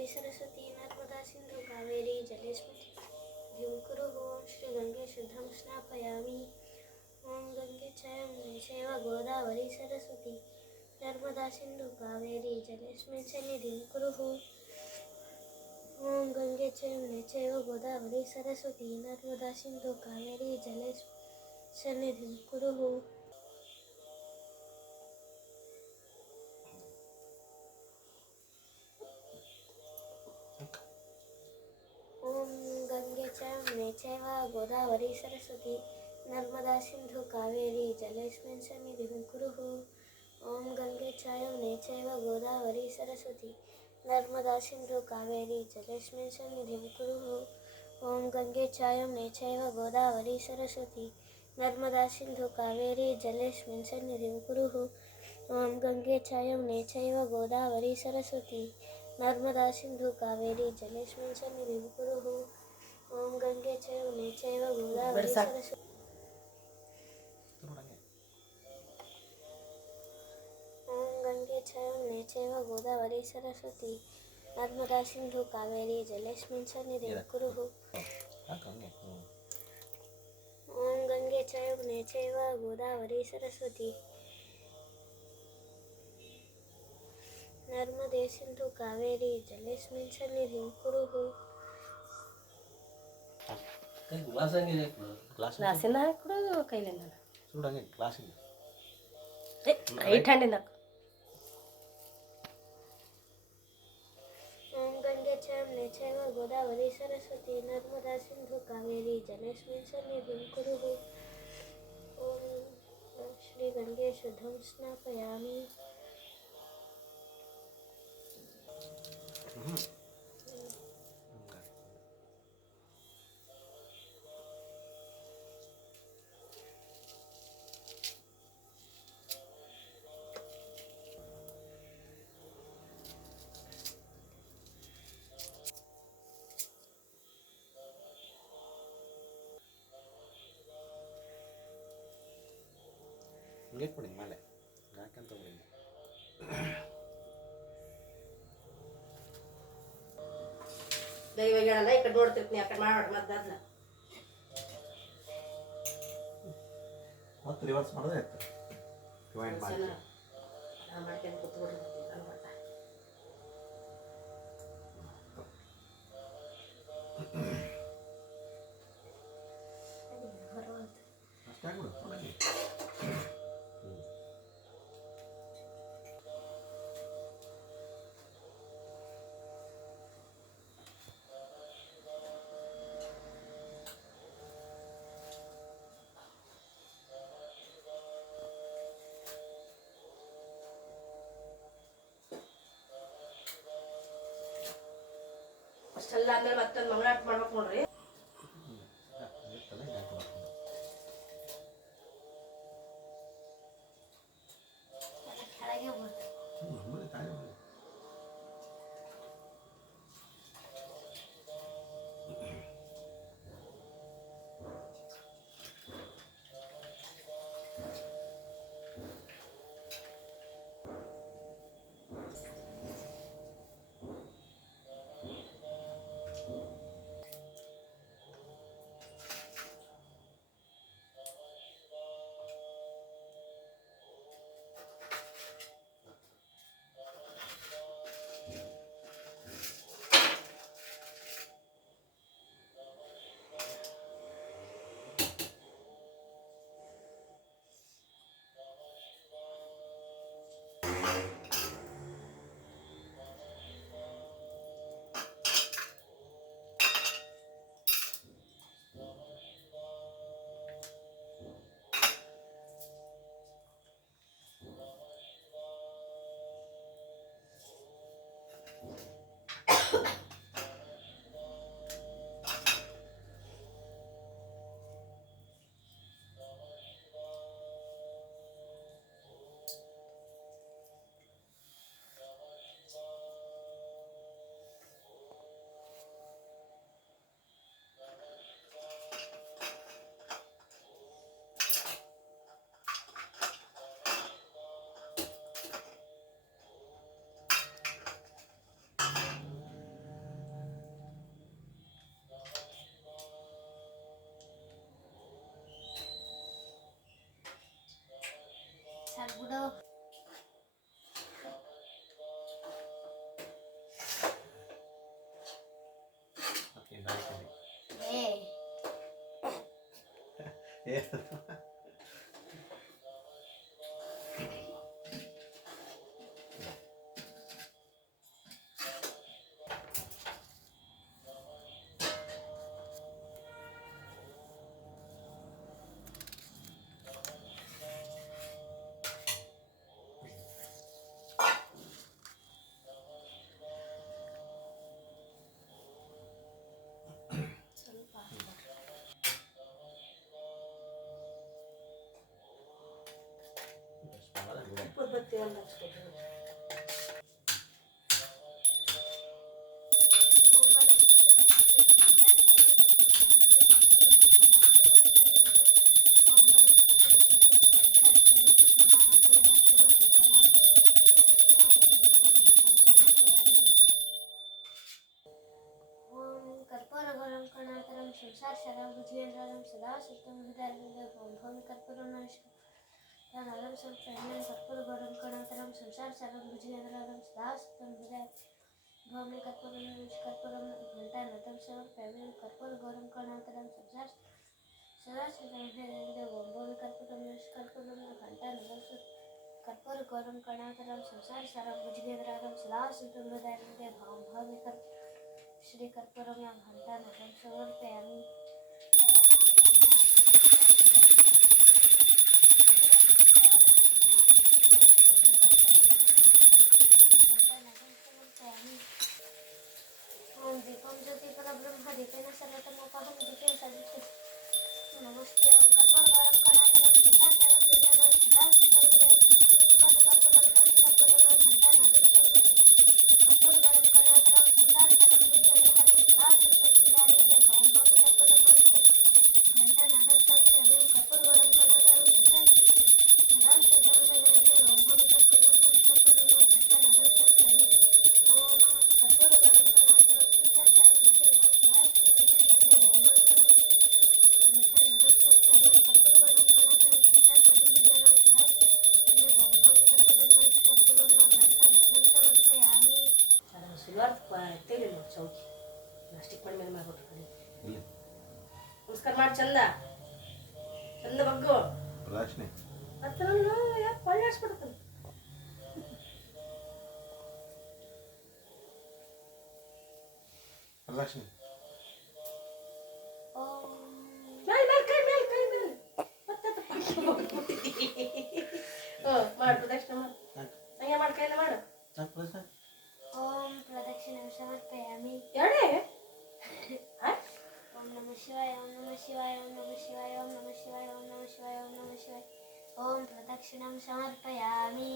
गोदावरी सरस्वती नर्मदा सिंधु कावेरी जलेस्मिन् कुरु श्री गंगे शुद्धं स्नापयामि। ओम गंगे च यमुने चैव गोदावरी सरस्वती नर्मदा सिंधु कावेरी जलेस्मिन् सन्निधिं कुरु। ओम गंगे च यमुने चैव गोदावरी सरस्वती नर्मदा सिंधु कावेरी जलेस्मिन् सन्निधिं कुरु। ओम गंगे च यमुने चैव गोदावरी सरस्वती नर्मदा सिंधु कावेरी जलेस्मिन् सन्निधिं कुरु। ओम गंगे च यमुने चैव गोदावरी सरस्वती नर्मदा सिंधु कावेरी जलेस्मिन् सन्निधिं कुरु। ओम गंगे च यमुने चैव गोदावरी सरस्वती नर्मदा सिंधु कावेरी जलेस्मिन् सन्निधिं कुरु। ओम गंगे च यमुने चैव गोदावरी सरस्वती नर्मदा सिंधु कावेरी जलेस्मिन् सन्निधिं कुरु। ओम गंगे च यमुने चैव गोदावरी सरस्वती गंगे च यमुने चैव गोदावरी सरस्वती नर्मदा सिंधु कावेरी जलेस्मिन् सन्निधिं कुरु। ओम गंगे च यमुने चैव गोदावरी सरस्वती नर्मदे सिंधु कावेरी जलेस्मिन् सन्निधिं कुरु। ಗ್ಲಾಸಿನ ಹಾಕಿಬಿಡು ಕೈಲಿಂದ చూడండి గ్లాసింగ్ ರೈಟ್ ಹ್ಯಾಂಡಿಂದ ओम गंगे च यमुने चैव गोदावरी सरस्वती नर्मदा सिंधु कावेरी जलेस्मिन् सन्निधिं कुरु। ओम श्री गंगे शुद्धं स्नापयामि। ಹಿಂಗೆ ಕೊಡಿ ಮೇಲೆ ಯಾಕಂತ ಕೊಡಿ ದೈವಗಳಲ್ಲ ಈ ಕಡೆ ನೋಡ್ತಿರ್ತೀನಿ ಆ ಕಡೆ ಮಾಡಿ ಮತ್ತೆ ಅದನ್ನ ಮತ್ತೆ ರಿವರ್ಸ್ ಮಾಡೋದೇ ಆಯ್ತು ರಿವೈಂಡ್ ಮಾಡಿ ಮಾಡ್ಕೊಂಡು ಕೂತ್ಬಿಡ್ರಿ ಅಷ್ಟೇ ಆಗ್ಬಿಡು ಒಳಗೆ ಅಷ್ಟೆಲ್ಲ ಆದ್ಮೇಲೆ ಮತ್ತೊಂದು ಮಂಗಳಾಟ ಮಾಡ್ಬೇಕು ನೋಡ್ರಿ ಕೆಳಗೆ ಬರ್ತಾರೆ ಸ್ವಲ್ಪ ಹಾಕ್ಬಿಡ್ರಿ. ತುಪ್ಪದ ಬತ್ತಿ ಒಂದು ಹಚ್ಕೊಟ್ರಿ. ಓಂ ವನಸ್ಪತಿನ ಸಸ್ಯಕ್ಕೆ ಗಂಧ ಓಂ ವನಸ್ಪತಿನ ಸಸ್ಯಕ್ಕೆ ಗಂಧ ಧ್ವಜಕುಸ್ಮಹಾಗ್ರಹ ಸರ್ವಧೂಪನಾಂ ಓಂ ದೀಪಂ ಧೂಪಂ ಸಮರ್ಪಯಾಮಿ. ಓಂ ಕರ್ಪೂರಗೌರಂ ಕರುಣಾಕರಂ ಸಂಸಾರ ಶರಂ ಭುಜಗೇಂದ್ರಂ ಸದಾ ಸುತ್ತಂ ಹೃದಯದಿಂದ ಓಂ ಭೂಮಿ ಕರ್ಪೂರಂ ನಮಃ ಸಮರ್ಪಯಾಮಿ. ಕರ್ಪೂರಗೌರಂ ಕರುಣಾಕರಂ ಸಂಸಾರ ಶರಂ ಭುಜಗೇಂದ್ರಂ ಸದಾ ಸುತ್ತಂ ಹೃದಯ ಭೂಮಿ ಕರ್ಪೂರಂ ಕರ್ಪೂರಂ घंटा नतम समर्पयामि. कर्पूरगौरं करुणाकरं संसार सदा सुखं ओम भूमि कर्पूरं घंटा नतम कर्पूरगौरं करुणाकरं संसार सारं भुजगेन्द्रं सदा सुखं हृदयानन्दे भूमि श्री कर्पूरं घंटा नतम समर्पयामि. ओम दीपम ज्योति परब्रह्म दीपेन सर्वतमोपहं दीपे सदिते नमस्ते. ओम कर्पूरगौरं करुणाकरं संसार सारं भुजगेन्द्रं सदा सुखं भूमि कर्पूरं घंटा नतम कर्पूरगौरं करुणाकरं संसार सारं भुजगेन्द्रं सदा सुखं हृदयानन्दे भूमि कर्पूरं घंटा नतम समर्पयामि. कर्पूरगौरं करुणाकरं संसार सदा सुखं हृदयानन्दे भूमि कर्पूरं घंटा नतम समर्पयामि. ओम कर्पूरगौरं करुणाकरं संसार सारं भुजगेन्द्रं सदा सुखं हृदयानन्दे भूमि कर्पूरं घंटा नतम समर्पयामि. कर्पूरगौरं करुणाकरं संसार सारं भुजगेन्द्रं सदा भूमि कर्पूरं घंटा नतम समर्पयामि. ಅದನ್ನು ಸುಲಭ ತೇಲಿ ನೋಡಿ ಚೌಕಿ ಪ್ಲಾಸ್ಟಿಕ್ ಮಾಡಿ ಮೇಲೆ ಮಾಡ್ಬಿಟ್ರು ಕಡೆ. ಇಲ್ಲಿ ನಮಸ್ಕಾರ ಮಾಡಿ ಚಂದ ಚಂದ ಬಗ್ಗು ಪ್ರದಕ್ಷಿಣೆ ಹತ್ರ ಯಾಕೆ ಕೊಳ್ಳೆ ಹಾಕ್ಸ್ಬಿಡ್ತಾನೆ. ಪ್ರದಕ್ಷಿಣೆ ಓಂ ಮೇಲೆ ಕೈ ಮೇಲೆ ಮಾಡಿ ಪ್ರದಕ್ಷಿಣೆ ಮಾಡಿ ಹಂಗೆ ಮಾಡಿ ಕೈನ ಮಾಡು. ಪ್ರದಕ್ಷಿಣೆ ಓಂ ಪ್ರದಕ್ಷಿಣಂ ಸಮರ್ಪಯಾಮಿ. ಎರಡೇ ಓಂ ನಮಃ ಶಿವಾಯ ಓಂ ನಮಃ ಶಿವಾಯ ಓಂ ನಮಃ ಶಿವಾಯ ಓಂ ನಮಃ ಶಿವಾಯ ಓಂ ನಮಃ ಶಿವಾಯ ಓಂ ನಮಃ ಶಿವಾಯ. ಓಂ ಪ್ರದಕ್ಷಿಣಂ ಸಮರ್ಪಯಾಮಿ.